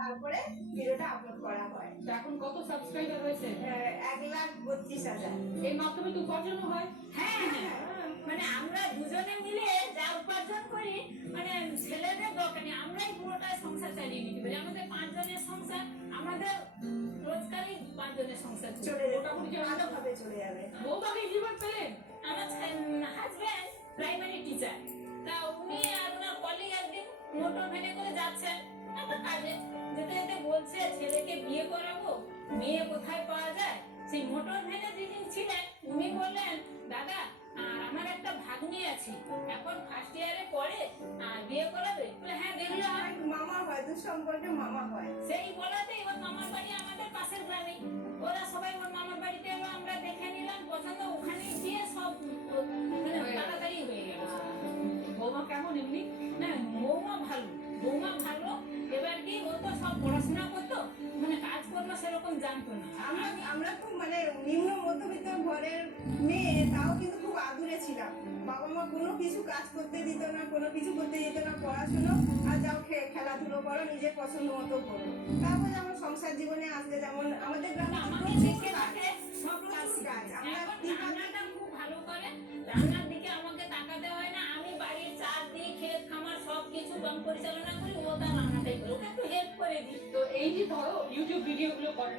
তারপরে ভিডিওটা আপলোড করা হয়। এখন কত সাবস্ক্রাইবার হয়েছে? 1,32,000। এই মাধ্যমে তো উপার্জনও হয়। হ্যাঁ হ্যাঁ, মানে আমরা দুজনে মিলে যা উপার্জন করি, মানে ছেলেদের দরকার নেই, আমরাই পুরোটা সংসার চালিয়ে নিতে পারি। আমাদের 5 জনের সংসার, আমাদের রোজগারই 5 জনের সংসার চলে যাবে, মোটামুটি ভালোভাবে চলে যাবে। বৌভাবে জীবন পেলেন। আমার হাজব্যান্ড প্রাইমারি টিচার, তা উনি আর ওনার কলিগ একদিন মোটর ভ্যানে করে যাচ্ছেন একটা কাজে, যেতে যেতে বলছে ছেলেকে বিয়ে করাবো, মেয়ে কোথায় পাওয়া যায়। সেই মোটর ভ্যানে যিনি ছিলেন উনি বললেন, দাদা আমার একটা ভাগ্নি আছে, এখন ফার্স্ট ইয়ারে পড়ে, বিয়ে করাবে? বলে হ্যাঁ দেখলে হয়। মামা হয়, দুঃসম্পর্কে মামা হয়। সেই বলাতেই ওর মামার বাড়ি আমাদের পাশের গ্রামে, ওরা সবাই ওর মামার বাড়িতে এলো, আমরা দেখে নিলাম পছন্দ, ওখানে গিয়ে সব মানে তাড়াতাড়ি হয়ে গেল। বৌমা কেমন এমনি? না বৌমা ভালো, বৌমা ভালো। এবার কি ও তো সব পড়াশোনা করতো, মানে কাজকর্ম সেরকম জানতো না। আমরা খুব মানে নিম্ন মধ্যবিত্ত ঘরের মেয়ে, তাও কিন্তু খুব আদুরে ছিলাম। বাবা মা কোনো কিছু কাজ করতে দিত না, কোনো কিছু করতে দিত না, পড়াশুনো আর যাও খেলাধুলো করো, নিজের পছন্দ মতো করো। তারপর যেমন সংসার জীবনে আসলে যেমন আমাদের গ্রামে আমাকে দেখে থাকে সব কাজ। এখন রান্নাটা খুব ভালো করে, রান্নার দিকে আমাকে তাকাতে হয় না, আমি বাড়ির চারদিক ক্ষেত খামার সবকিছু পরিচালনা করি, ও তার রান্নাটাই করে, ওকে একটু হেল্প করে দিই। তো এই যে ধরো ইউটিউব ভিডিও গুলো করেন,